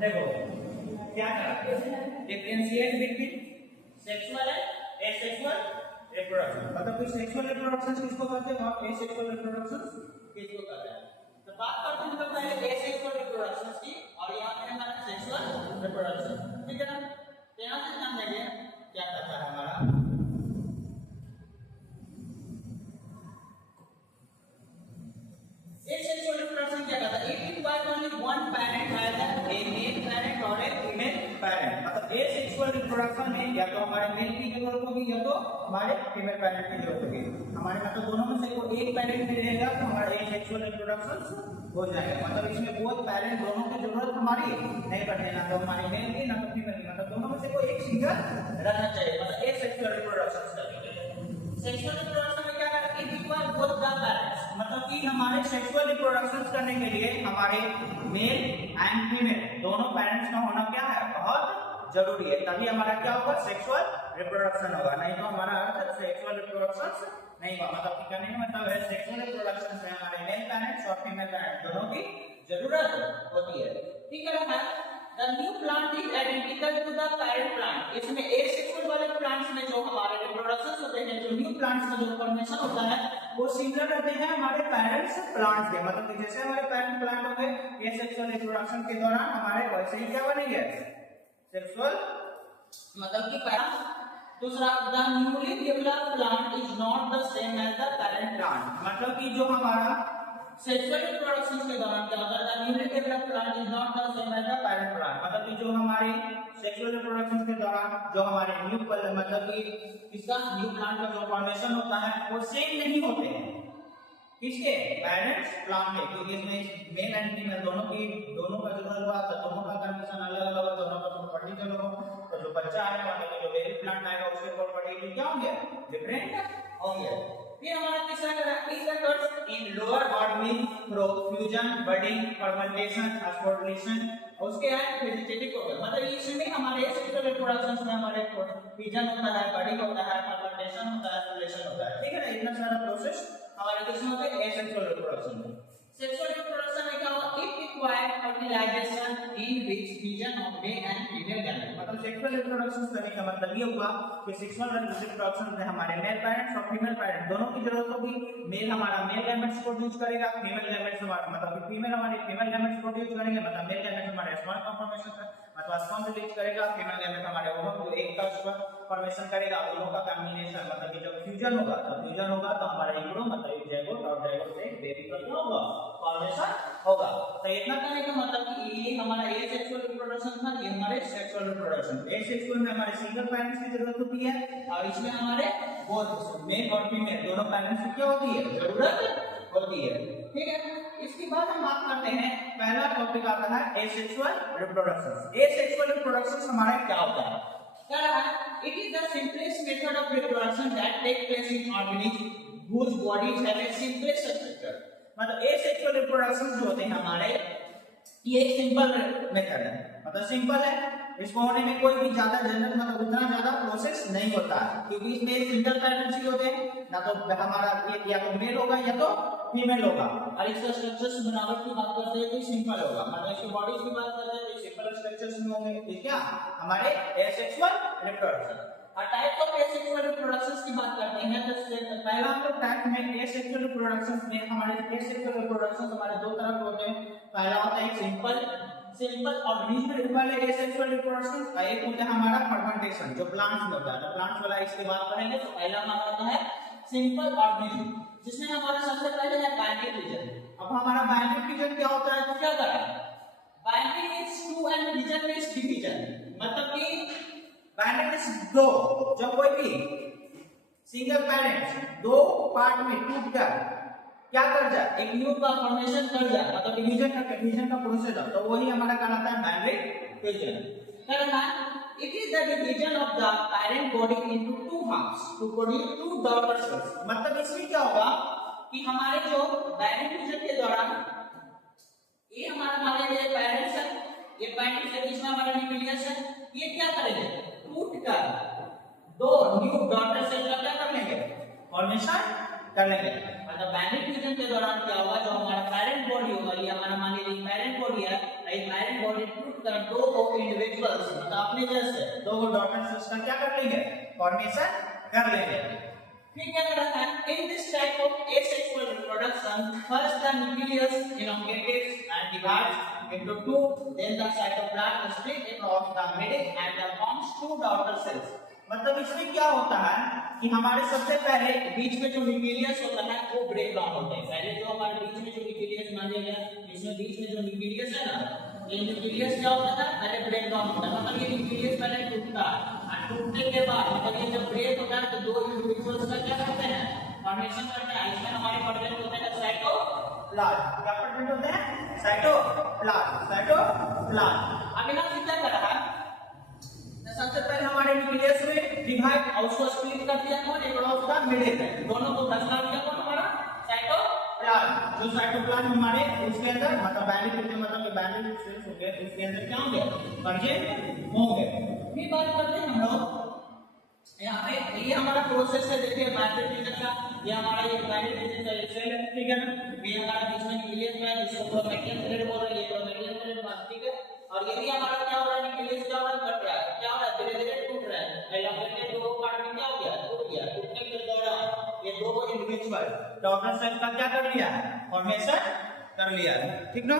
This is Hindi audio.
देखो क्या करा, differentiate between sexual and asexual reproduction. मतलब कि सेक्सुअल रिप्रोडक्शन किसको कहते हैं और एसेक्सुअल रिप्रोडक्शन किसको कहते हैं। तो बात करते हैं मतलब पहले एसेक्सुअल रिप्रोडक्शन की और यहाँ पे हमारा सेक्सुअल रिप्रोडक्शन, ठीक है ना। तो यहाँ से ध्यान देंगे क्या कहता है हमारा asexual reproduction क्या कहता है, it requires only one parent either a male parent or a female parent। मतलब asexual reproduction में या तो हमारे मेल की जरूरत होगी या तो हमारे फीमेल पैरेंट की जरूरत होगी। हमारे मतलब दोनों में से कोई एक पैरेंट मिलेगा तो हमारा asexual reproduction हो जाएगा। मतलब इसमें बोथ पैरेंट दोनों की जरूरत हमारी नहीं पड़ती, ना तो हमारे मेल की ना तो फीमेल की, मतलब दोनों में से कोई एक सिंगल रहना चाहिए। मतलब asexual reproduction सेक्सुअल रिप्रोडक्शन में क्या करते हैं, इक्वल बोथ द पेरेंट्स। मतलब कि हमारे सेक्सुअल रिप्रोडक्शन करने के लिए हमारे मेल एंड फीमेल दोनों पेरेंट्स का होना क्या है, बहुत जरूरी है। तभी हमारा क्या होगा, सेक्सुअल रिप्रोडक्शन होगा, नहीं तो हमारा अर्थ सेक्सुअल रिप्रोडक्शन नहीं होगा। मतलब कि कहने का मतलब है सेक्सुअल रिप्रोडक्शन में हमारे मेल पेरेंट्स और फीमेल पेरेंट्स दोनों की जरूरत होती है, ठीक है ना। The new plant is identical to the parent plant। इसमें asexual वाले प्लांट्स में जो हमारे रिप्रोडक्शन होते हैं, जो न्यू प्लांट्स में जो फॉर्मेशन होता है वो सिमिलर रहते हैं हमारे पेरेंट्स प्लांट्स के। मतलब कि जैसे हमारे पेरेंट प्लांट हो गए asexual रिप्रोडक्शन के दौरान हमारे वैसे ही क्या बनेंगे, सेक्सुअल मतलब कि पहला। दूसरा, the newly developed plant is not the same as the parent plant। मतलब कि जो हमारा सेक्सुअल रिप्रोडक्शन के दौरान क्या होता है, newly developed plant is not the same as the parent plant. मतलब कि जो हमारी सेक्सुअल रिप्रोडक्शन के दौरान जो हमारे न्यू मतलब कि इसका न्यू प्लांट का जो फॉर्मेशन होता है वो सेम नहीं होते हैं किसके, पेरेंट्स प्लांट के। क्योंकि इसमें मेल एंड फीमेल दोनों का जरूरत हुआ तो दोनों का कंडीशन अलग अलग होगा, दोनों का प्रॉपर्टी अलग होगा। तो जो बच्चा आएगा मतलब जो बेबी प्लांट आएगा उसके प्रॉपर्टी क्या होंगे, डिफरेंट होंगे। फिर हमारा तीसरा है in lower organic fusion, budding, fermentation, sporulation, उसके बाद वेजिटेटिव हो गया। मतलब इसमें हमारे सेक्सुअल रिप्रोडक्शन में हमारे फ्यूजन होता है, बडिंग होता है, फर्मेंटेशन होता है, स्पोर्टलेशन होता है, ठीक है ना। इतना सारा प्रोसेस हमारे किसमें होता है, एसेक्सुअल रिप्रोडक्शन में। सेक्सुअल रिप्रोडक्शन में क्या होगा, it require fertilization in which fusion of male and female gamete. मतलब सेक्सुअल रिप्रोडक्शन करने का मतलब ये हुआ कि सेक्सुअल रिप्रोडक्शन में हमारे मेल पेरेंट्स और फीमेल पेरेंट्स दोनों की जरूरत होगी। मेल हमारा मेल गैमेट्स प्रोड्यूस करेगा, फीमेल गैमेट्स हमारा मतलब फीमेल हमारी फीमेल गैमेट्स प्रोड्यूस करेंगे। मतलब मेल गैमेट्स हमारे स्पर्म का फॉर्मेशन मतलब स्पर्म रिलीज करेगा, फीमेल गैमेट हमारे ओवम जो एक का फॉर्मेशन करेगा, दोनों का कॉम्बिनेशन मतलब कि जब फ्यूजन होगा तो हमारा एम्ब्रियो मतलब जाइगोट और जाइगोट से बेबी का क्या होगा, फॉर्मेशन होगा। तो इतना करने का मतलब कि ये हमारा एसेक्सुअल रिप्रोडक्शन था, ये हमारे सेक्सुअल रिप्रोडक्शन। एसेक्सुअल में हमारे सिंगल पेरेंट्स की जरूरत होती है और इसमें हमारे बोथ मेल और फीमेल दोनों पेरेंट्स की क्या होती है, जरूरत होती है, ठीक है। इसके बाद हम बात करते हैं, पहला टॉपिक आता है एसेक्सुअल रिप्रोडक्शन। एसेक्सुअल रिप्रोडक्शन हमारा क्या होता है, क्या है, it is the simplest method of reproduction that take place in organism whose bodies have a simplest structure। मतलब एसेक्सुअल रिप्रोडक्शन जो होते हैं हमारे ये एक सिंपल मेथड है, मतलब सिंपल है, इसको होने में कोई भी ज्यादा जनरल मतलब उतना ज्यादा प्रोसेस नहीं होता है। क्योंकि इसमें सिंगल पेरेंट्स ही होते हैं, ना तो हमारा या तो मेल होगा या तो फीमेल होगा। और इसका स्ट्रक्चर्स बनावट की बात करते हैं तो सिंपल होगा, मतलब इसकी बॉडीज की बात करते हैं तो सिंपल स्ट्रक्चर्स में होंगे। ठीक है, हमारे एसेक्सुअल रिप्रोडक्शन और टाइप ऑफ एसेक्सुअल रिप्रोडक्शंस की बात करते हैं तो पहला हम लोग टाइप में एसेक्सुअल रिप्रोडक्शंस में हमारे एसेक्सुअल रिप्रोडक्शंस हमारे दो तरह के होते हैं। पहला होता है सिंपल ऑर्गेनिज्म वाले एसेक्सुअल रिप्रोडक्शन, और एक होता है हमारा फर्मेंटेशन जो प्लांट्स में होता है। तो प्लांट्स वाला इसके बात करेंगे तो पहला हमारा होता है सिंपल ऑर्गेनिज्म, जिसमें हमारा सबसे पहले है बाइंडिंग रीजन। अब हमारा बाइंडिंग रीजन क्या होता है, तो क्या करें, binding means two and reason means division. मतलब कि बाइंडिंग मींस दो, जब कोई भी सिंगल पेरेंट दो पार्ट में टूट कर क्या कर जाए, एक न्यू का फॉर्मेशन कर जाए, मतलब डिवीजन का प्रोसेस है, तो वही हमारा कहलाता है बाइंडिंग रीजन। करना it is the division of the parent body into two halves to produce two daughter cells। मतलब इसमें क्या होगा कि हमारे जो बाइंडिंग रीजन के दौरान ये हमारे जो पेरेंट्स है, ये पेरेंट्स के बीच में हमारा न्यूक्लियस है, ये क्या करेंगे, टूट कर दो न्यू डॉटर सेल का क्या कर लेंगे, फॉर्मेशन कर लेंगे। और मतलब बाइनरी फ्यूजन के दौरान क्या होगा, जो हमारा पेरेंट बॉडी होगा, ये हमारा मान लीजिए पेरेंट बॉडी है, ये पेरेंट बॉडी टूट कर दो इंडिविजुअल्स मतलब अपने जैसे दो डॉटर सेल्स का क्या कर लेंगे, फॉर्मेशन कर लेंगे। फिर क्या करता है, in this type of asexual reproduction first the nucleus elongates and divides into two, then the cytoplasm split across the middle and forms two daughter cells। मतलब इसमें क्या होता है कि हमारे सबसे पहले बीच में जो न्यूक्लियस होता है वो ब्रेक डाउन होता है। पहले जो हमारे बीच में जो न्यूक्लियस मान लिया गया, इसमें बीच में जो न्यूक्लियस है ना, ये न्यूक्लियस क्या होता है, पहले ब्रेक डाउन होता है, मतलब ये न्यूक्लियस पहले टूटता है और टूटने के बाद मतलब ये जब ब्रेक होता है तो दो इंडिविजुअल्स का क्या करते हैं, फॉर्मेशन करते हैं। इसमें हमारे प्रेजेंट होते हैं साइटोप्लाज्म, क्या प्रेजेंट होते हैं, साइटोप्लाज्म। अब यहाँ से क्या कर रहा है, सबसे पहले हमारे न्यूक्लियस में डिवाइड और उसको स्प्लिट कर दिया कौन, एक और उसका मिडिल में, दोनों को फैसला किया कौन, हमारा साइटोप्लाज्म। जो साइटोप्लाज्म हमारे उसके अंदर मतलब बाइनरी सेल्स हो गए, उसके अंदर क्या होंगे, प्रेजेंट होंगे। फिर बात करते हैं हम लोग यहाँ पे, ये हमारा प्रोसेस है, देखिए बाइनरी फ्यूजन का, ये हमारा ये बाइनरी फ्यूजन का सेल है, ठीक है ना, ये हमारा बीच में न्यूक्लियस है जिसको क्रोमैटिन थ्रेड बोल रहे हैं, ये क्रोमैटिन थ्रेड बात, ठीक है। और ये भी हमारा क्या हो रहा है, न्यूक्लियस क्या हो रहा है, कट रहा है, क्या हो रहा है, धीरे-धीरे टूट रहा है, एलोंगेटेड दो पार्ट में क्या हो गया, टूट गया। टूटने के दौरान ये दो इंडिविजुअल डॉटर सेल का क्या कर लिया, फॉर्मेशन कर लिया, ठीक ना।